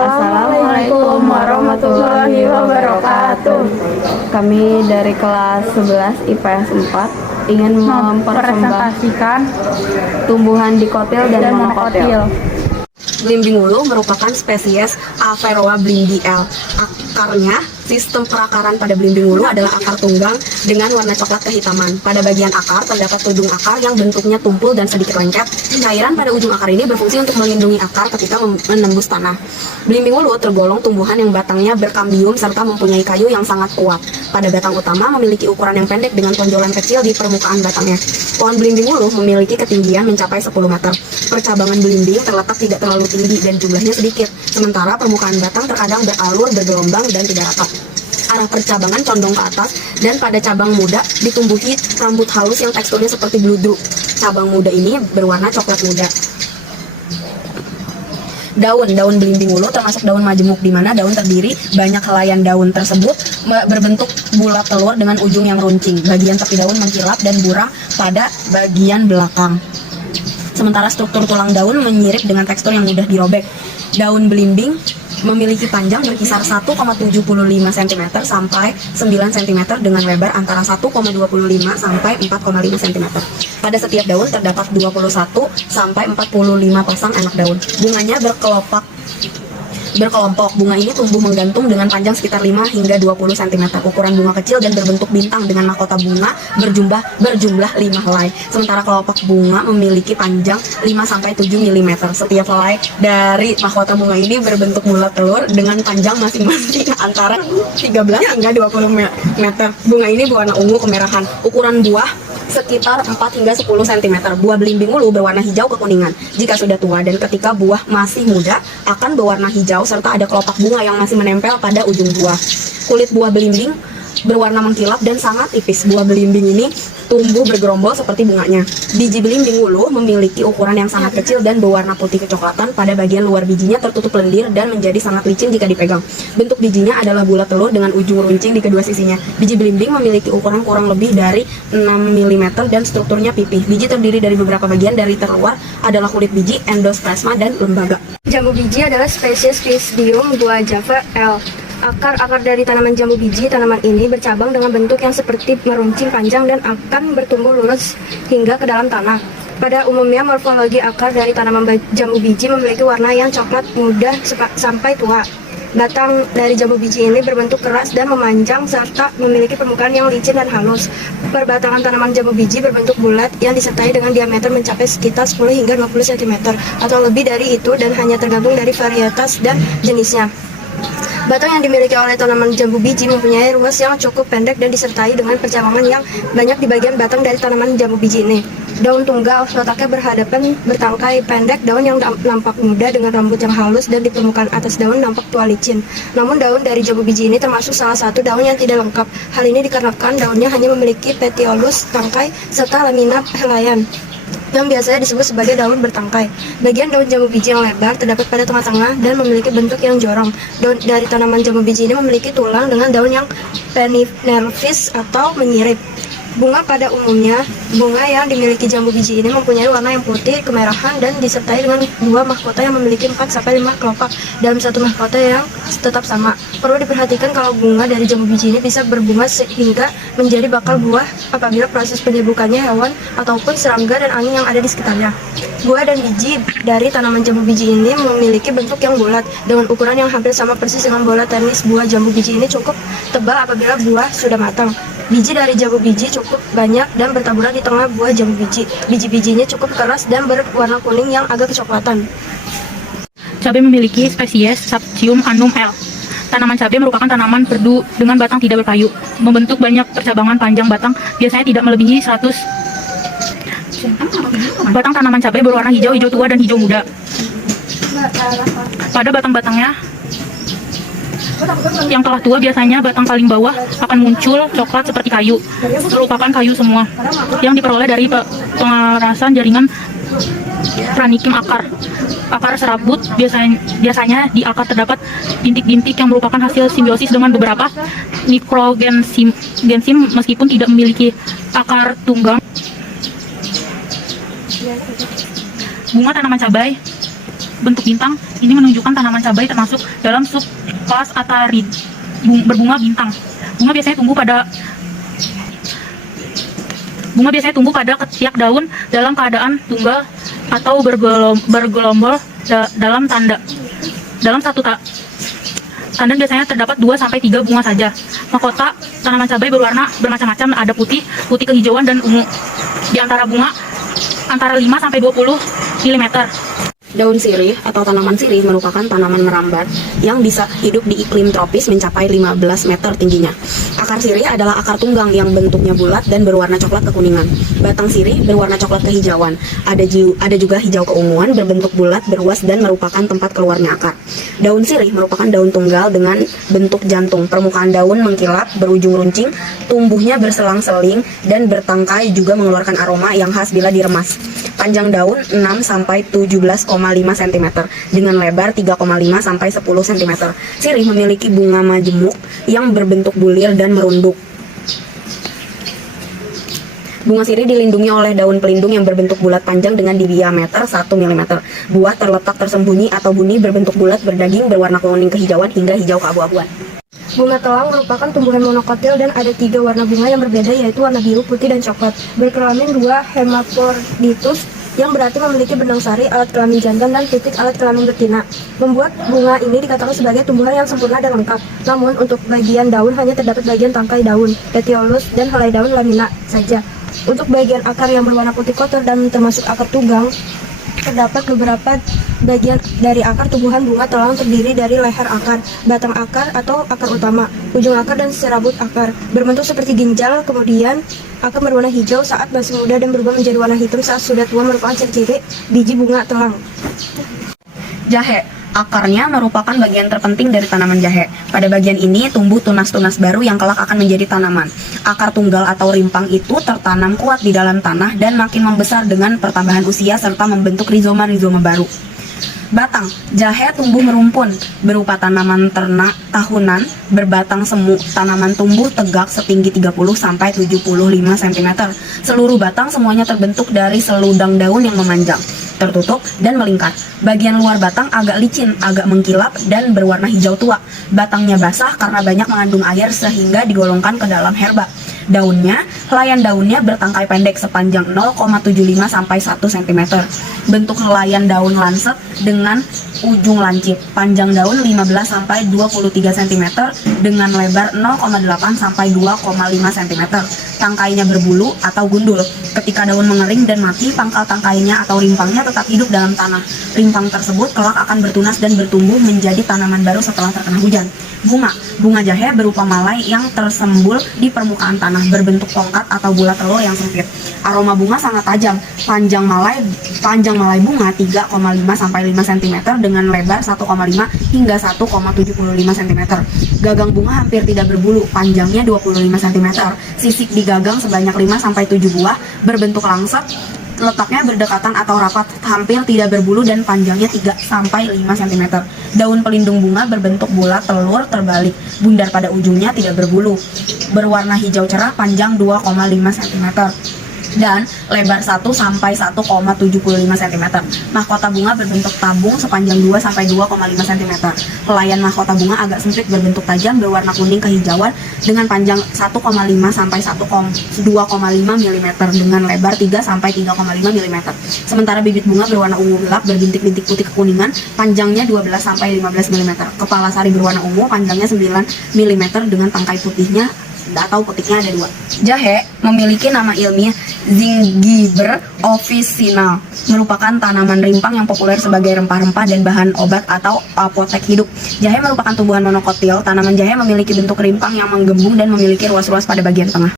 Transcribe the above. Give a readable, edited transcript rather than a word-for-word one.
Assalamualaikum warahmatullahi wabarakatuh. Kami dari kelas 11 IPS 4 ingin mempresentasikan tumbuhan dikotil dan monokotil. Belimbing wulu merupakan spesies Averrhoa blimby-L. Akarnya, sistem perakaran pada belimbing wulu adalah akar tunggang dengan warna coklat kehitaman. Pada bagian akar terdapat ujung akar yang bentuknya tumpul dan sedikit lengket. Cairan pada ujung akar ini berfungsi untuk melindungi akar ketika menembus tanah. Belimbing wulu tergolong tumbuhan yang batangnya berkambium serta mempunyai kayu yang sangat kuat. Pada batang utama memiliki ukuran yang pendek dengan tonjolan kecil di permukaan batangnya. Pohon belimbing wulu memiliki ketinggian mencapai 10 meter. Percabangan belimbing terletak tidak terlalu tinggi dan jumlahnya sedikit, sementara permukaan batang terkadang beralur, bergelombang, dan tidak rata. Arah percabangan condong ke atas, dan pada cabang muda ditumbuhi rambut halus yang teksturnya seperti bludru. Cabang muda ini berwarna coklat muda. Daun belimbing wulu termasuk daun majemuk, di mana daun terdiri banyak helaian daun tersebut berbentuk bulat telur dengan ujung yang runcing. Bagian tepi daun mengkilap dan burang pada bagian belakang. Sementara struktur tulang daun menyirip dengan tekstur yang mudah dirobek. Daun belimbing memiliki panjang berkisar 1,75 cm sampai 9 cm dengan lebar antara 1,25 sampai 4,5 cm. Pada setiap daun terdapat 21 sampai 45 pasang anak daun. Bunganya berkelompok. Bunga ini tumbuh menggantung dengan panjang sekitar 5 hingga 20 cm. Ukuran bunga kecil dan berbentuk bintang dengan mahkota bunga berjumlah 5 helai. Sementara kelompok bunga memiliki panjang 5 sampai 7 mm. Setiap helai dari mahkota bunga ini berbentuk bulat telur dengan panjang masing-masing antara 13 hingga 20 meter. Bunga ini berwarna ungu kemerahan. Ukuran buah sekitar 4 hingga 10 cm. Buah belimbing wulu berwarna hijau kekuningan jika sudah tua, dan ketika buah masih muda akan berwarna hijau serta ada kelopak bunga yang masih menempel pada ujung buah. Kulit buah belimbing berwarna mengkilap dan sangat tipis. Buah belimbing ini tumbuh bergerombol seperti bunganya. Biji belimbing wulu memiliki ukuran yang sangat kecil dan berwarna putih kecoklatan. Pada bagian luar bijinya tertutup lendir dan menjadi sangat licin jika dipegang. Bentuk bijinya adalah bulat telur dengan ujung runcing di kedua sisinya. Biji belimbing memiliki ukuran kurang lebih dari 6 mm dan strukturnya pipih. Biji terdiri dari beberapa bagian. Dari terluar adalah kulit biji, endosplasma, dan lembaga. Jambu biji adalah spesies Pisdium guajava L. Akar dari tanaman jambu biji, tanaman ini bercabang dengan bentuk yang seperti meruncing panjang dan akan bertumbuh lurus hingga ke dalam tanah. Pada umumnya, morfologi akar dari tanaman jambu biji memiliki warna yang coklat muda sampai tua. Batang dari jambu biji ini berbentuk keras dan memanjang serta memiliki permukaan yang licin dan halus. Perbatangan tanaman jambu biji berbentuk bulat yang disertai dengan diameter mencapai sekitar 10 hingga 20 cm atau lebih dari itu, dan hanya tergantung dari varietas dan jenisnya. Batang yang dimiliki oleh tanaman jambu biji mempunyai ruas yang cukup pendek dan disertai dengan percabangan yang banyak di bagian batang dari tanaman jambu biji ini. Daun tunggal, letaknya berhadapan bertangkai pendek, daun yang nampak muda dengan rambut yang halus, dan di permukaan atas daun nampak tua licin. Namun daun dari jambu biji ini termasuk salah satu daun yang tidak lengkap. Hal ini dikarenakan daunnya hanya memiliki petiolus, tangkai, serta lamina helaian yang biasanya disebut sebagai daun bertangkai. Bagian daun jambu biji yang lebar terdapat pada tengah-tengah dan memiliki bentuk yang jorong. Daun dari tanaman jambu biji ini memiliki tulang dengan daun yang peninervis atau menyirip. Bunga pada umumnya, bunga yang dimiliki jambu biji ini mempunyai warna yang putih kemerahan dan disertai dengan dua mahkota yang memiliki 4-5 kelopak dalam satu mahkota yang tetap sama. Perlu diperhatikan kalau bunga dari jambu biji ini bisa berbunga sehingga menjadi bakal buah apabila proses penyebukannya hewan ataupun serangga dan angin yang ada di sekitarnya. Buah dan biji dari tanaman jambu biji ini memiliki bentuk yang bulat dengan ukuran yang hampir sama persis dengan bola tenis. Buah jambu biji ini cukup tebal apabila buah sudah matang. Biji dari jambu biji cukup banyak dan bertaburan di tengah buah jambu biji. Biji-bijinya cukup keras dan berwarna kuning yang agak kecoklatan. Cabai memiliki spesies Sapcium annum L. Tanaman cabai merupakan tanaman perdu dengan batang tidak berkayu. Membentuk banyak percabangan panjang batang, biasanya tidak melebihi 100. Batang tanaman cabai berwarna hijau tua dan hijau muda. Pada batang-batangnya yang telah tua, biasanya batang paling bawah akan muncul coklat seperti kayu. Merupakan kayu semua yang diperoleh dari pengerasan jaringan pranikim akar. Akar serabut, biasanya di akar terdapat bintik-bintik yang merupakan hasil simbiosis dengan beberapa mikrogensim meskipun tidak memiliki akar tunggang. Bunga tanaman cabai bentuk bintang Ini menunjukkan tanaman cabai termasuk dalam subkelas Atarid, berbunga bintang. Bunga biasanya tumbuh pada ketiak daun dalam keadaan tunggal atau bergelombol dalam satu tandan biasanya terdapat 2-3 bunga saja. Mahkota tanaman cabai berwarna bermacam-macam, ada putih kehijauan dan ungu. Di antara bunga antara 5-20 mm. Daun sirih atau tanaman sirih merupakan tanaman merambat yang bisa hidup di iklim tropis mencapai 15 meter tingginya. Akar sirih adalah akar tunggang yang bentuknya bulat dan berwarna coklat kekuningan. Batang sirih berwarna coklat kehijauan. Ada juga hijau keunguan, berbentuk bulat, beruas, dan merupakan tempat keluarnya akar. Daun sirih merupakan daun tunggal dengan bentuk jantung. Permukaan daun mengkilap, berujung runcing, tumbuhnya berselang-seling, dan bertangkai juga mengeluarkan aroma yang khas bila diremas. Panjang daun 6-17,5 cm dengan lebar 3,5-10 cm. Sirih memiliki bunga majemuk yang berbentuk bulir dan merunduk. Bunga sirih dilindungi oleh daun pelindung yang berbentuk bulat panjang dengan diameter 1 mm. Buah terletak tersembunyi atau buni, berbentuk bulat, berdaging, berwarna kuning kehijauan hingga hijau keabu-abuan. Bunga telang merupakan tumbuhan monokotil dan ada 3 warna bunga yang berbeda, yaitu warna biru, putih, dan coklat. Berkelamin 2 hermaphroditus yang berarti memiliki benang sari, alat kelamin jantan, dan titik alat kelamin betina. Membuat bunga ini dikatakan sebagai tumbuhan yang sempurna dan lengkap. Namun untuk bagian daun hanya terdapat bagian tangkai daun, petiolus, dan helai daun lamina saja. Untuk bagian akar yang berwarna putih kotor dan termasuk akar tunggang, terdapat beberapa bagian dari akar tumbuhan bunga telang terdiri dari leher akar, batang akar atau akar utama, ujung akar, dan serabut akar. Berbentuk seperti ginjal, kemudian akar berwarna hijau saat masih muda dan berubah menjadi warna hitam saat sudah tua, merupakan ciri-ciri biji bunga telang. Jahe. Akarnya merupakan bagian terpenting dari tanaman jahe. Pada bagian ini tumbuh tunas-tunas baru yang kelak akan menjadi tanaman. Akar tunggal atau rimpang itu tertanam kuat di dalam tanah dan makin membesar dengan pertambahan usia serta membentuk rizoma-rizoma baru. Batang. Jahe tumbuh merumpun, berupa tanaman ternak tahunan berbatang semu. Tanaman tumbuh tegak setinggi 30-75 cm. Seluruh batang semuanya terbentuk dari seludang daun yang memanjang, tertutup, dan melingkar. Bagian luar batang agak licin, agak mengkilap, dan berwarna hijau tua. Batangnya basah karena banyak mengandung air sehingga digolongkan ke dalam herba. Daunnya, helaian daunnya bertangkai pendek sepanjang 0,75-1 cm. Bentuk helaian daun lancet dengan ujung lancip. Panjang daun 15-23 cm dengan lebar 0,8-2,5 cm. Tangkainya berbulu atau gundul. Ketika daun mengering dan mati, pangkal tangkainya atau rimpangnya tetap hidup dalam tanah. Rimpang tersebut kelak akan bertunas dan bertumbuh menjadi tanaman baru setelah terkena hujan. Bunga jahe berupa malai yang tersembul di permukaan tanah, berbentuk tongkat atau bulat telur yang sempit. Aroma bunga sangat tajam. Panjang malai bunga 3,5-5 cm dengan lebar 1,5 hingga 1,75 cm. Gagang bunga hampir tidak berbulu, panjangnya 25 cm. Sisik di gagang sebanyak 5-7 buah, berbentuk langsat. Letaknya berdekatan atau rapat, hampir tidak berbulu, dan panjangnya 3-5 cm. Daun pelindung bunga berbentuk bulat telur terbalik, bundar pada ujungnya, tidak berbulu. Berwarna hijau cerah, panjang 2,5 cm. Dan lebar 1-1,75 cm. Mahkota bunga berbentuk tabung sepanjang 2-2,5 cm. Helaian mahkota bunga agak sempit, berbentuk tajam, berwarna kuning kehijauan dengan panjang 1,5-2,5 mm dengan lebar 3-3,5 mm. Sementara bibit bunga berwarna ungu gelap berbintik-bintik putih kekuningan, panjangnya 12-15 mm. Kepala sari berwarna ungu, panjangnya 9 mm dengan tangkai putihnya atau putiknya ada 2. Jahe memiliki nama ilmiah Zingiber officinal, merupakan tanaman rimpang yang populer sebagai rempah-rempah dan bahan obat atau apotek hidup. Jahe merupakan tumbuhan monokotil. Tanaman jahe memiliki bentuk rimpang yang menggembung dan memiliki ruas-ruas pada bagian tengah.